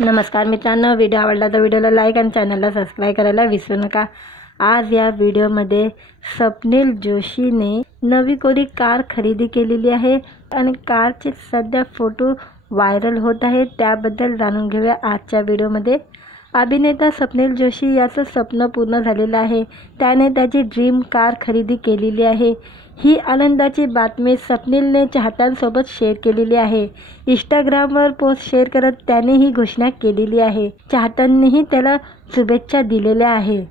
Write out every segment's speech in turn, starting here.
नमस्कार मित्रांनो, व्हिडिओ आवडला तर व्हिडिओला लाईक आणि चॅनलला सबस्क्राईब करायला विसरू नका। आज या व्हिडिओमध्ये स्वप्नील जोशीने नवी कोरी कार खरेदी केलेली आहे आणि कारचे सध्या फोटो व्हायरल होत आहेत, त्याबद्दल जाणून घेऊया आजच्या व्हिडिओमध्ये। अभिनेता स्वप्नील जोशी याचं स्वप्न पूर्ण झालेलं आहे। त्याने त्याची ड्रीम कार खरेदी केलेली आहे। ही आनंदाची बातमी स्वप्नीलने चाहत्यांसोबत शेअर केलेली आहे। इंस्टाग्रामवर पोस्ट शेअर करत त्याने ही घोषणा केलेली आहे। चाहत्यांनीही त्याला शुभेच्छा दिलेल्या आहे।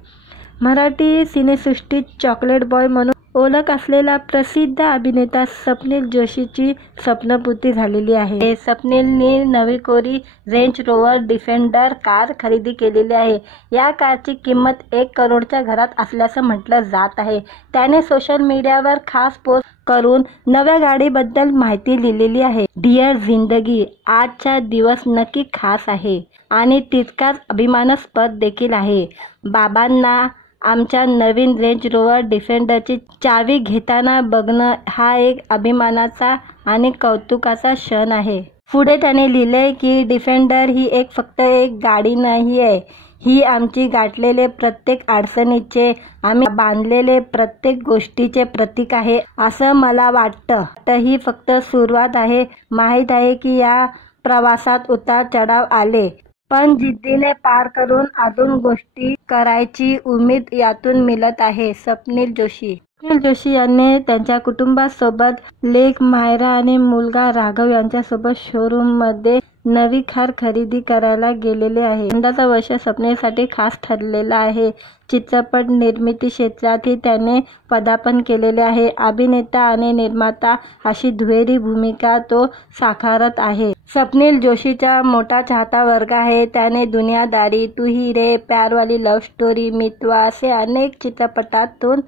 मराठी सिनेसृष्टीत चॉकलेट बॉय म्हणून ओळख असलेला प्रसिद्ध अभिनेता स्वप्नील जोशीची स्वप्नपूर्ती झालेली आहे। स्वप्नीलने नवी कोरी रेंज रोवर डिफेंडर कार खरेदी केलेली आहे। या कारची किंमत 1 करोडच्या घरात असल्याचं म्हटलं जात आहे। त्याने सोशल मीडियावर खास पोस्ट करून नव्या गाडीबद्दल माहिती लिहिलेली आहे। डिअर जिंदगी, आजचा दिवस नक्की खास आहे आणि तितकाच अभिमानास्पद देखील आहे। बाबांना आमच्या नवीन रेंज रोवर डिफेंडरची चावी घेताना बघणं हा एक अभिमानाचा आणि कौतुकाचा क्षण आहे। पुढे त्याने लिहिले की डिफेंडर ही फक्त एक गाडी नाही आहे, ही आमची गाठलेले प्रत्येक अडचणीचे, आम्ही बांधलेले प्रत्येक गोष्टीचे प्रतीक आहे असं मला वाटतं। ही फक्त सुरुवात आहे। माहीत आहे की या प्रवासात उतार चढाव आले, पण जिद्दीने पार करून अजून गोष्टी करायची उमेद यातून मिळत आहे। स्वप्नील जोशी यांनी त्यांच्या कुटुंबासोबत लेक मायरा आणि मुलगा राघव यांच्यासोबत शोरूममध्ये नवी कार खरेदी करायला गेलेले आहे। यंदाचं वर्ष स्वप्नीलसाठी खास ठरलेलं आहे। चित्रपट निर्मिती क्षेत्रातही त्याने पदार्पण केलेले आहे। अभिनेता आणि निर्माता अशी दुहेरी भूमिका तो साकारत आहे। स्वप्नील जोशीचा मोठा चाहता वर्ग आहे। त्याने दुनियादारी, तू ही रे, प्यारवाली लव्ह स्टोरी, मितवा असे अनेक चित्रपटातून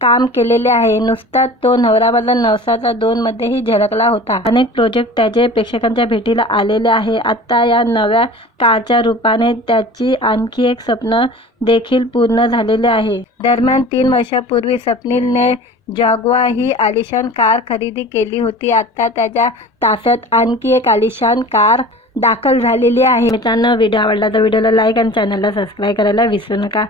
काम केलेले आहे। नुसताच तो नवराबाला नवसाचा 2 मध्येही झळकला होता। अनेक प्रोजेक्ट त्याचे प्रेक्षकांच्या भेटीला आलेले आहे। आता या नव्या कारच्या रूपाने त्याची आणखी एक स्वप्न देखील पूर्ण झालेले आहे। दरम्यान 3 वर्षापूर्वी स्वप्नीलने जॅग्वार ही आलिशान कार खरेदी केली होती। आता त्याच्या ताफ्यात आणखी एक आलिशान कार दाखल झालेली आहे। मित्रांनो, व्हिडिओ आवडला तर व्हिडिओला लाईक आणि चॅनलला सबस्क्राईब करायला विसरू नका।